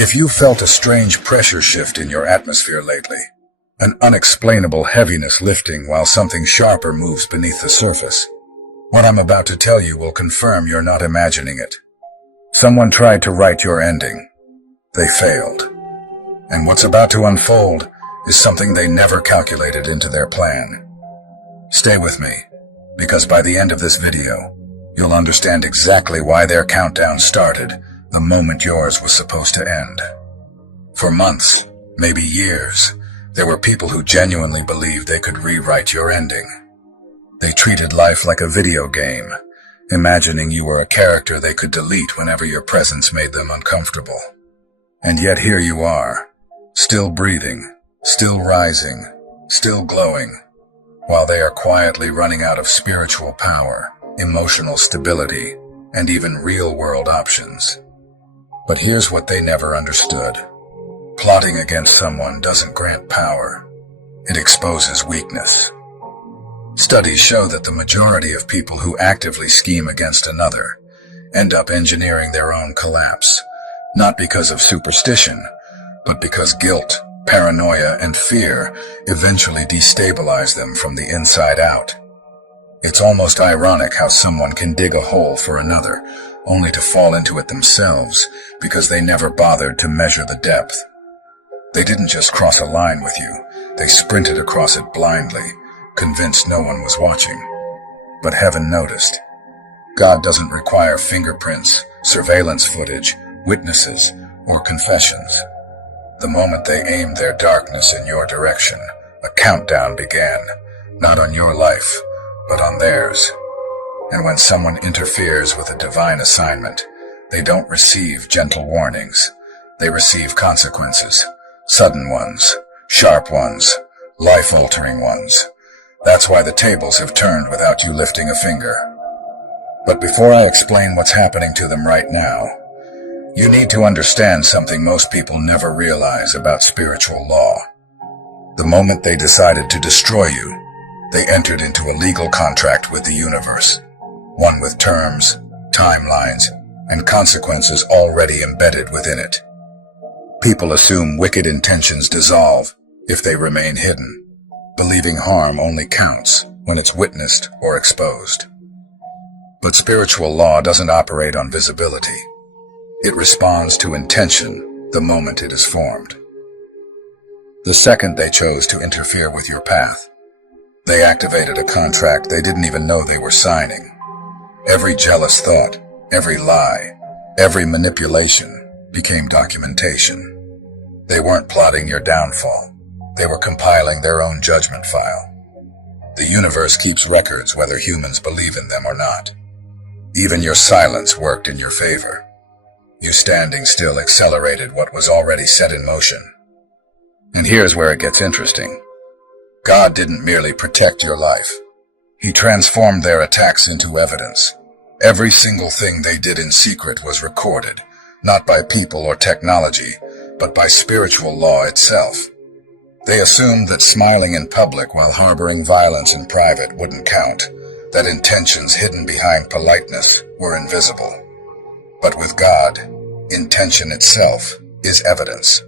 If you felt a strange pressure shift in your atmosphere lately, an unexplainable heaviness lifting while something sharper moves beneath the surface, what I'm about to tell you will confirm you're not imagining it. Someone tried to write your ending. They failed. And what's about to unfold is something they never calculated into their plan. Stay with me, because by the end of this video, you'll understand exactly why their countdown started the moment yours was supposed to end. For months, maybe years, there were people who genuinely believed they could rewrite your ending. They treated life like a video game, imagining you were a character they could delete whenever your presence made them uncomfortable. And yet here you are, still breathing, still rising, still glowing, while they are quietly running out of spiritual power, emotional stability, and even real-world options. But here's what they never understood. Plotting against someone doesn't grant power. It exposes weakness. Studies show that the majority of people who actively scheme against another end up engineering their own collapse, not because of superstition, but because guilt, paranoia, and fear eventually destabilize them from the inside out. It's almost ironic how someone can dig a hole for another, only to fall into it themselves because they never bothered to measure the depth. They didn't just cross a line with you, they sprinted across it blindly, convinced no one was watching. But heaven noticed. God doesn't require fingerprints, surveillance footage, witnesses, or confessions. The moment they aimed their darkness in your direction, a countdown began, not on your life, but on theirs. And when someone interferes with a divine assignment, they don't receive gentle warnings. They receive consequences, sudden ones, sharp ones, life-altering ones. That's why the tables have turned without you lifting a finger. But before I explain what's happening to them right now, you need to understand something most people never realize about spiritual law. The moment they decided to destroy you, they entered into a legal contract with the universe, one with terms, timelines, and consequences already embedded within it. People assume wicked intentions dissolve if they remain hidden, believing harm only counts when it's witnessed or exposed. But spiritual law doesn't operate on visibility. It responds to intention the moment it is formed. The second they chose to interfere with your path, they activated a contract they didn't even know they were signing. Every jealous thought, every lie, every manipulation became documentation. They weren't plotting your downfall. They were compiling their own judgment file. The universe keeps records whether humans believe in them or not. Even your silence worked in your favor. You standing still accelerated what was already set in motion. And here's where it gets interesting. God didn't merely protect your life. He transformed their attacks into evidence. Every single thing they did in secret was recorded, not by people or technology, but by spiritual law itself. They assumed that smiling in public while harboring violence in private wouldn't count, that intentions hidden behind politeness were invisible. But with God, intention itself is evidence.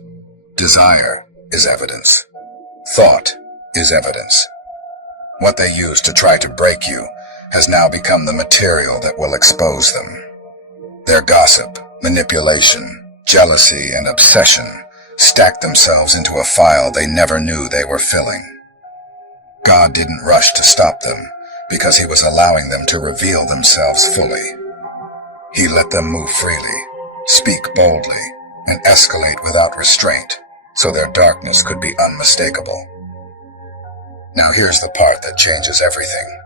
Desire is evidence. Thought is evidence. What they used to try to break you has now become the material that will expose them. Their gossip, manipulation, jealousy, and obsession stacked themselves into a file they never knew they were filling. God didn't rush to stop them because he was allowing them to reveal themselves fully. He let them move freely, speak boldly, and escalate without restraint, so their darkness could be unmistakable. Now here's the part that changes everything.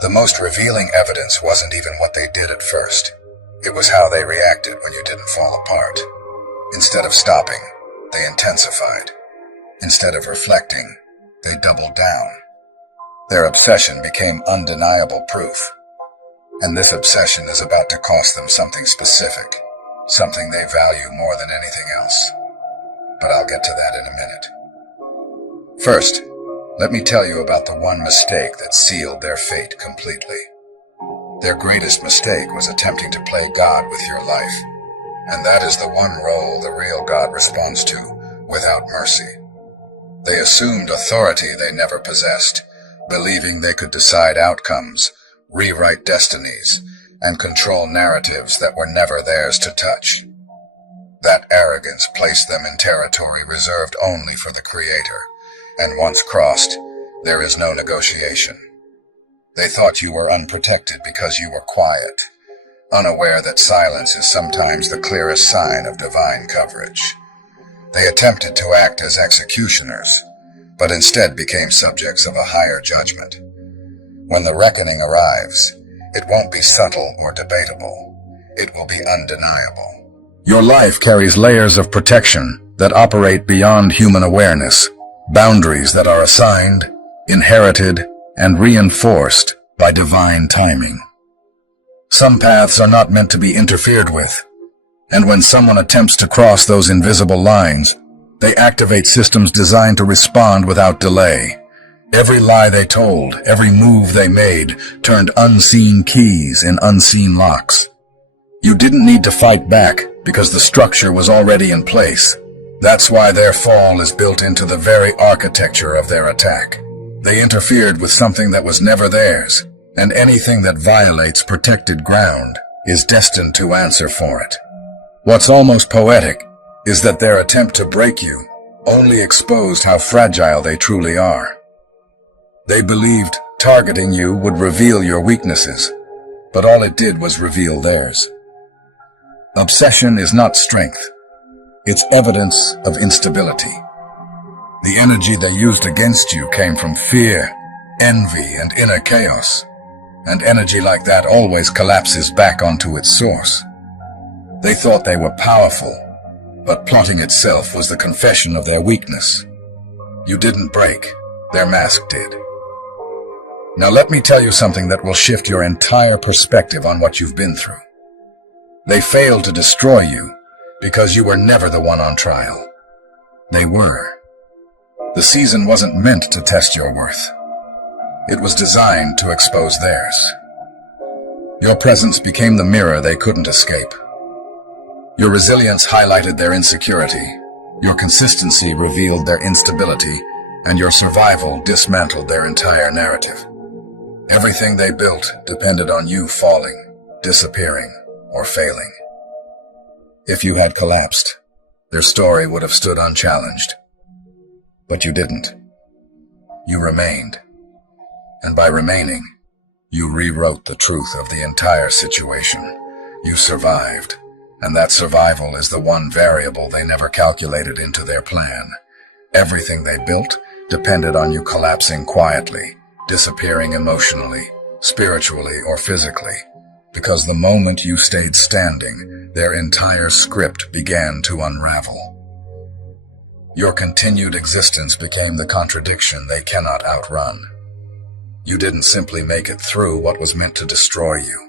The most revealing evidence wasn't even what they did at first. It was how they reacted when you didn't fall apart. Instead of stopping, they intensified. Instead of reflecting, they doubled down. Their obsession became undeniable proof. And this obsession is about to cost them something specific, something they value more than anything else. But I'll get to that in a minute. First, let me tell you about the one mistake that sealed their fate completely. Their greatest mistake was attempting to play God with your life. And that is the one role the real God responds to, without mercy. They assumed authority they never possessed, believing they could decide outcomes, rewrite destinies, and control narratives that were never theirs to touch. That arrogance placed them in territory reserved only for the Creator, and once crossed, there is no negotiation. They thought you were unprotected because you were quiet, unaware that silence is sometimes the clearest sign of divine coverage. They attempted to act as executioners, but instead became subjects of a higher judgment. When the reckoning arrives, it won't be subtle or debatable. It will be undeniable. Your life carries layers of protection that operate beyond human awareness, boundaries that are assigned, inherited, and reinforced by divine timing. Some paths are not meant to be interfered with, and when someone attempts to cross those invisible lines, they activate systems designed to respond without delay. Every lie they told, every move they made, turned unseen keys in unseen locks. You didn't need to fight back because the structure was already in place. That's why their fall is built into the very architecture of their attack. They interfered with something that was never theirs, and anything that violates protected ground is destined to answer for it. What's almost poetic is that their attempt to break you only exposed how fragile they truly are. They believed targeting you would reveal your weaknesses, but all it did was reveal theirs. Obsession is not strength. It's evidence of instability. The energy they used against you came from fear, envy, and inner chaos, and energy like that always collapses back onto its source. They thought they were powerful, but plotting itself was the confession of their weakness. You didn't break, their mask did. Now let me tell you something that will shift your entire perspective on what you've been through. They failed to destroy you because you were never the one on trial. They were. The season wasn't meant to test your worth. It was designed to expose theirs. Your presence became the mirror they couldn't escape. Your resilience highlighted their insecurity, your consistency revealed their instability, and your survival dismantled their entire narrative. Everything they built depended on you falling, disappearing, or failing. If you had collapsed, their story would have stood unchallenged. But you didn't. You remained. And by remaining, you rewrote the truth of the entire situation. You survived. And that survival is the one variable they never calculated into their plan. Everything they built depended on you collapsing quietly, disappearing emotionally, spiritually, or physically. Because the moment you stayed standing, their entire script began to unravel. Your continued existence became the contradiction they cannot outrun. You didn't simply make it through what was meant to destroy you.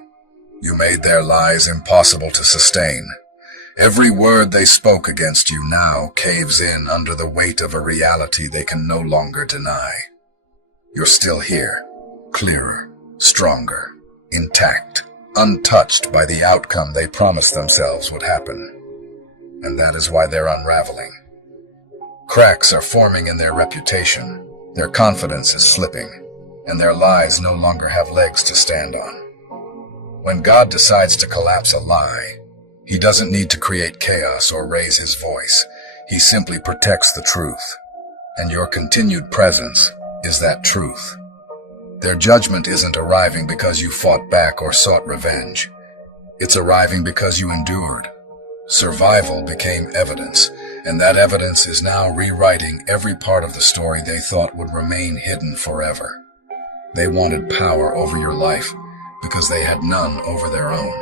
You made their lies impossible to sustain. Every word they spoke against you now caves in under the weight of a reality they can no longer deny. You're still here, clearer, stronger, intact, untouched by the outcome they promised themselves would happen. And that is why they're unraveling. Cracks are forming in their reputation, their confidence is slipping, and their lies no longer have legs to stand on. When God decides to collapse a lie, He doesn't need to create chaos or raise His voice. He simply protects the truth. And your continued presence is that truth. Their judgment isn't arriving because you fought back or sought revenge. It's arriving because you endured. Survival became evidence, and that evidence is now rewriting every part of the story they thought would remain hidden forever. They wanted power over your life because they had none over their own.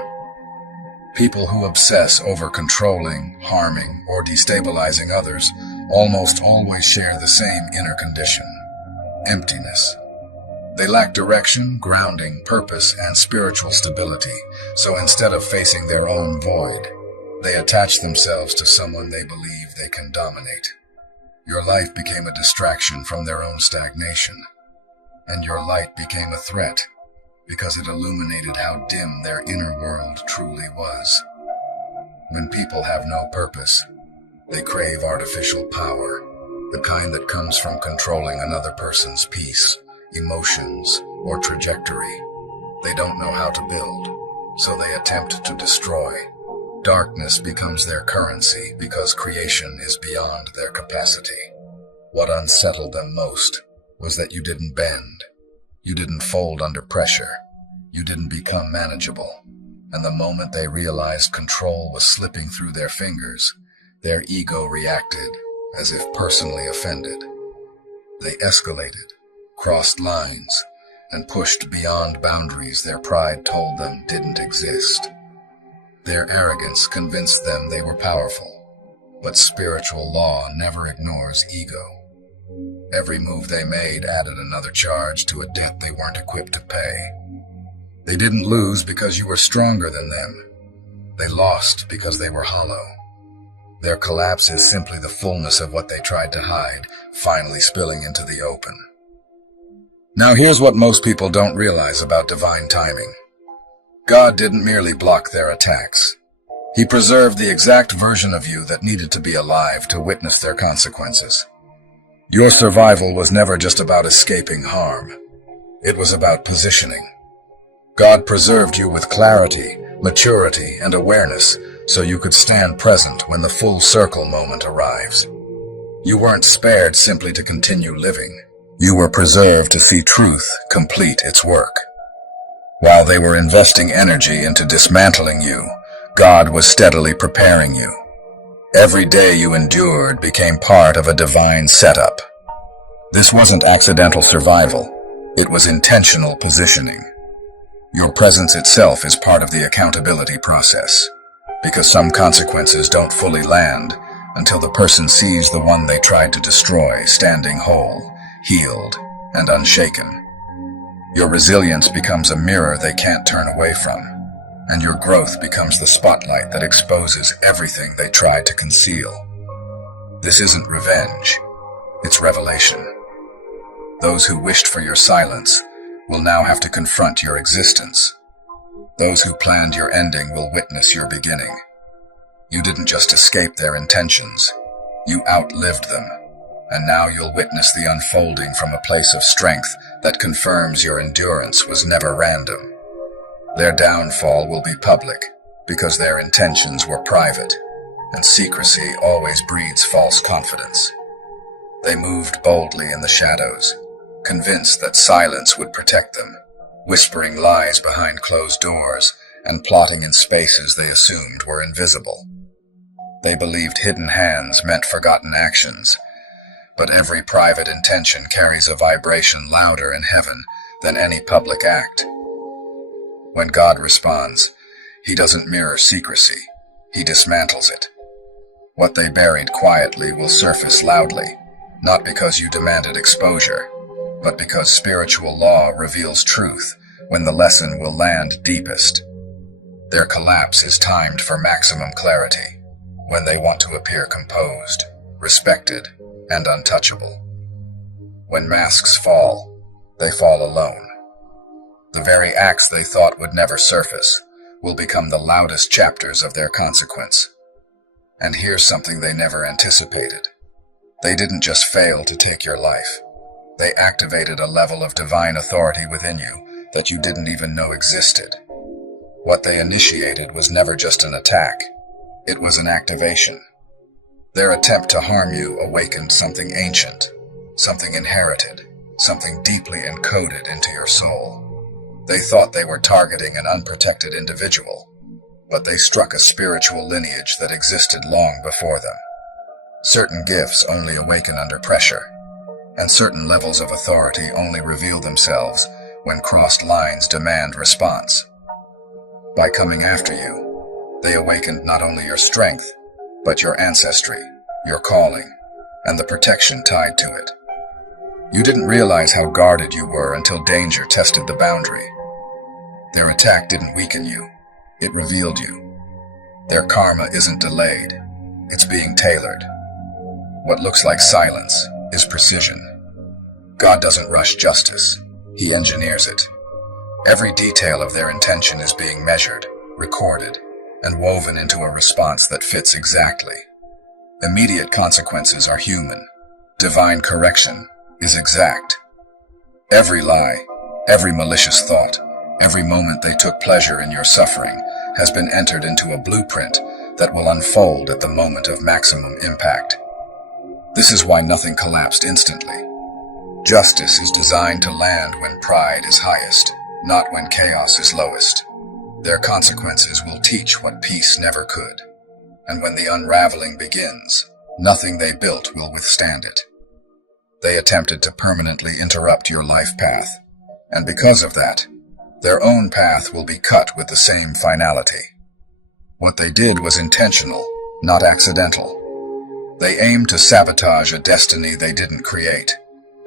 People who obsess over controlling, harming, or destabilizing others almost always share the same inner condition: emptiness. They lack direction, grounding, purpose, and spiritual stability, so instead of facing their own void, they attach themselves to someone they believe they can dominate. Your life became a distraction from their own stagnation, and your light became a threat because it illuminated how dim their inner world truly was. When people have no purpose, they crave artificial power, the kind that comes from controlling another person's peace, emotions, or trajectory. They don't know how to build, so they attempt to destroy. Darkness becomes their currency because creation is beyond their capacity. What unsettled them most was that you didn't bend. You didn't fold under pressure. You didn't become manageable. And the moment they realized control was slipping through their fingers, their ego reacted as if personally offended. They escalated, crossed lines, and pushed beyond boundaries their pride told them didn't exist. Their arrogance convinced them they were powerful, but spiritual law never ignores ego. Every move they made added another charge to a debt they weren't equipped to pay. They didn't lose because you were stronger than them. They lost because they were hollow. Their collapse is simply the fullness of what they tried to hide, finally spilling into the open. Now here's what most people don't realize about divine timing. God didn't merely block their attacks. He preserved the exact version of you that needed to be alive to witness their consequences. Your survival was never just about escaping harm. It was about positioning. God preserved you with clarity, maturity, and awareness so you could stand present when the full circle moment arrives. You weren't spared simply to continue living. You were preserved to see truth complete its work. While they were investing energy into dismantling you, God was steadily preparing you. Every day you endured became part of a divine setup. This wasn't accidental survival. It was intentional positioning. Your presence itself is part of the accountability process, because some consequences don't fully land until the person sees the one they tried to destroy standing whole, healed, and unshaken. Your resilience becomes a mirror they can't turn away from, and your growth becomes the spotlight that exposes everything they tried to conceal. This isn't revenge, it's revelation. Those who wished for your silence will now have to confront your existence. Those who planned your ending will witness your beginning. You didn't just escape their intentions, you outlived them, and now you'll witness the unfolding from a place of strength that confirms your endurance was never random. Their downfall will be public, because their intentions were private, and secrecy always breeds false confidence. They moved boldly in the shadows, convinced that silence would protect them, whispering lies behind closed doors and plotting in spaces they assumed were invisible. They believed hidden hands meant forgotten actions, but every private intention carries a vibration louder in heaven than any public act. When God responds, He doesn't mirror secrecy, He dismantles it. What they buried quietly will surface loudly, not because you demanded exposure, but because spiritual law reveals truth when the lesson will land deepest. Their collapse is timed for maximum clarity, when they want to appear composed, respected, and untouchable. When masks fall, they fall alone. The very acts they thought would never surface will become the loudest chapters of their consequence. And here's something they never anticipated. They didn't just fail to take your life. They activated a level of divine authority within you that you didn't even know existed. What they initiated was never just an attack. It was an activation. Their attempt to harm you awakened something ancient, something inherited, something deeply encoded into your soul. They thought they were targeting an unprotected individual, but they struck a spiritual lineage that existed long before them. Certain gifts only awaken under pressure, and certain levels of authority only reveal themselves when crossed lines demand response. By coming after you, they awakened not only your strength, but your ancestry, your calling, and the protection tied to it. You didn't realize how guarded you were until danger tested the boundary. Their attack didn't weaken you, it revealed you. Their karma isn't delayed, it's being tailored. What looks like silence is precision. God doesn't rush justice, He engineers it. Every detail of their intention is being measured, recorded, and woven into a response that fits exactly. Immediate consequences are human. Divine correction is exact. Every lie, every malicious thought, every moment they took pleasure in your suffering has been entered into a blueprint that will unfold at the moment of maximum impact. This is why nothing collapsed instantly. Justice is designed to land when pride is highest, not when chaos is lowest. Their consequences will teach what peace never could. And when the unraveling begins, nothing they built will withstand it. They attempted to permanently interrupt your life path, and because of that, their own path will be cut with the same finality. What they did was intentional, not accidental. They aimed to sabotage a destiny they didn't create,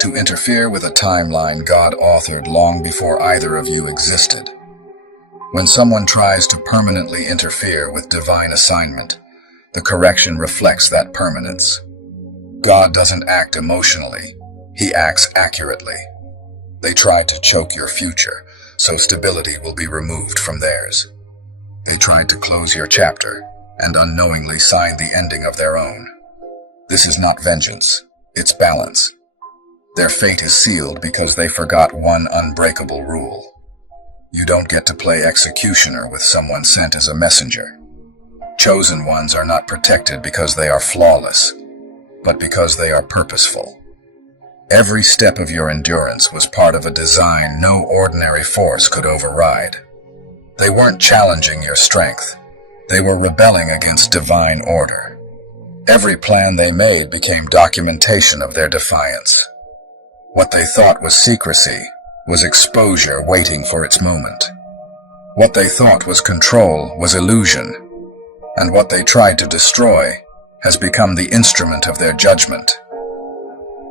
to interfere with a timeline God authored long before either of you existed. When someone tries to permanently interfere with divine assignment, the correction reflects that permanence. God doesn't act emotionally, He acts accurately. They tried to choke your future, so stability will be removed from theirs. They tried to close your chapter, and unknowingly signed the ending of their own. This is not vengeance, it's balance. Their fate is sealed because they forgot one unbreakable rule. You don't get to play executioner with someone sent as a messenger. Chosen ones are not protected because they are flawless, but because they are purposeful. Every step of your endurance was part of a design no ordinary force could override. They weren't challenging your strength. They were rebelling against divine order. Every plan they made became documentation of their defiance. What they thought was secrecy was exposure waiting for its moment. What they thought was control was illusion, and what they tried to destroy has become the instrument of their judgment.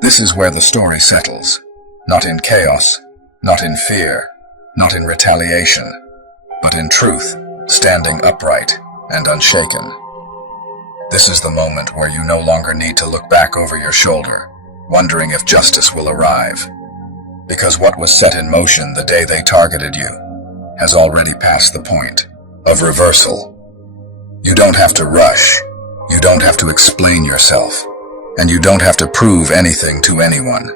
This is where the story settles, not in chaos, not in fear, not in retaliation, but in truth, standing upright and unshaken. This is the moment where you no longer need to look back over your shoulder, wondering if justice will arrive, because what was set in motion the day they targeted you has already passed the point of reversal. You don't have to rush, you don't have to explain yourself, and you don't have to prove anything to anyone.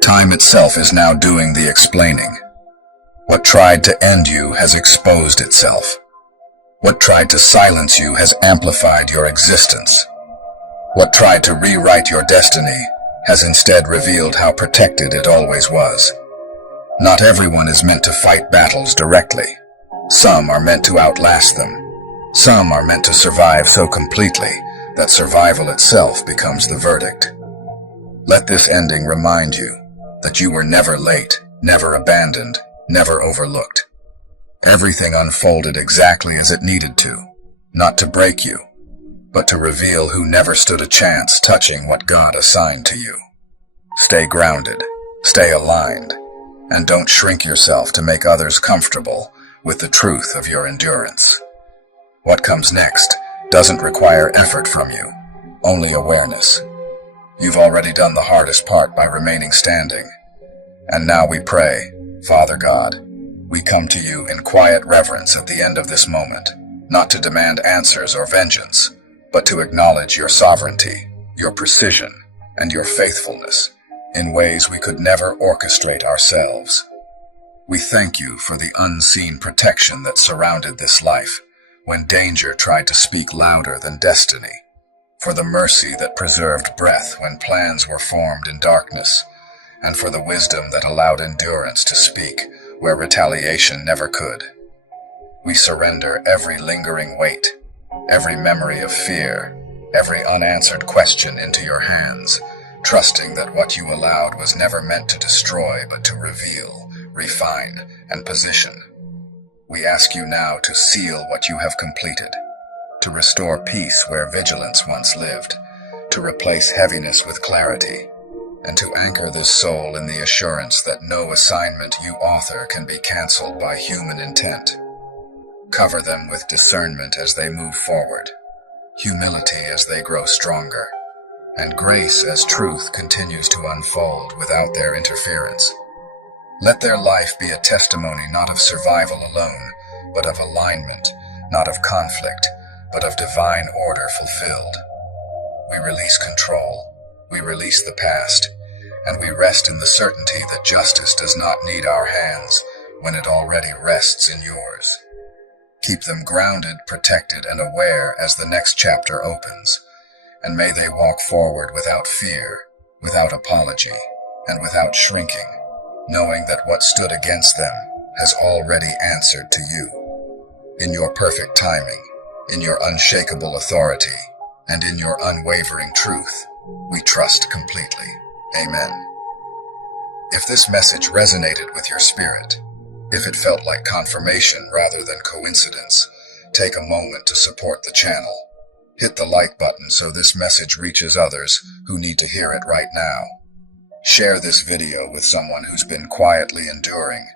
Time itself is now doing the explaining. What tried to end you has exposed itself. What tried to silence you has amplified your existence. What tried to rewrite your destiny has instead revealed how protected it always was. Not everyone is meant to fight battles directly. Some are meant to outlast them. Some are meant to survive so completely that survival itself becomes the verdict. Let this ending remind you that you were never late, never abandoned, never overlooked. Everything unfolded exactly as it needed to, not to break you, but to reveal who never stood a chance touching what God assigned to you. Stay grounded, stay aligned, and don't shrink yourself to make others comfortable with the truth of your endurance. What comes next doesn't require effort from you, only awareness. You've already done the hardest part by remaining standing. And now we pray, Father God, we come to you in quiet reverence at the end of this moment, not to demand answers or vengeance, but to acknowledge your sovereignty, your precision, and your faithfulness in ways we could never orchestrate ourselves. We thank you for the unseen protection that surrounded this life when danger tried to speak louder than destiny, for the mercy that preserved breath when plans were formed in darkness, and for the wisdom that allowed endurance to speak where retaliation never could. We surrender every lingering weight, every memory of fear, every unanswered question into your hands, trusting that what you allowed was never meant to destroy but to reveal, refine, and position. We ask you now to seal what you have completed, to restore peace where vigilance once lived, to replace heaviness with clarity, and to anchor this soul in the assurance that no assignment you author can be canceled by human intent. Cover them with discernment as they move forward, humility as they grow stronger, and grace as truth continues to unfold without their interference. Let their life be a testimony not of survival alone, but of alignment, not of conflict, but of divine order fulfilled. We release control, we release the past, and we rest in the certainty that justice does not need our hands when it already rests in yours. Keep them grounded, protected, and aware as the next chapter opens, and may they walk forward without fear, without apology, and without shrinking, knowing that what stood against them has already answered to you. In your perfect timing, in your unshakable authority, and in your unwavering truth, we trust completely. Amen. If this message resonated with your spirit, if it felt like confirmation rather than coincidence, take a moment to support the channel. Hit the like button so this message reaches others who need to hear it right now. Share this video with someone who's been quietly enduring,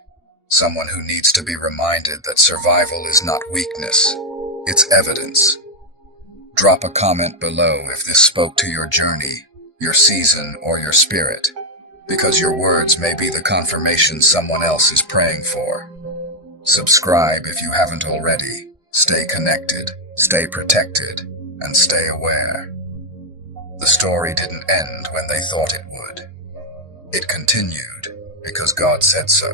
someone who needs to be reminded that survival is not weakness, it's evidence. Drop a comment below if this spoke to your journey, your season, or your spirit, because your words may be the confirmation someone else is praying for. Subscribe if you haven't already. Stay connected, stay protected, and stay aware. The story didn't end when they thought it would. It continued because God said so.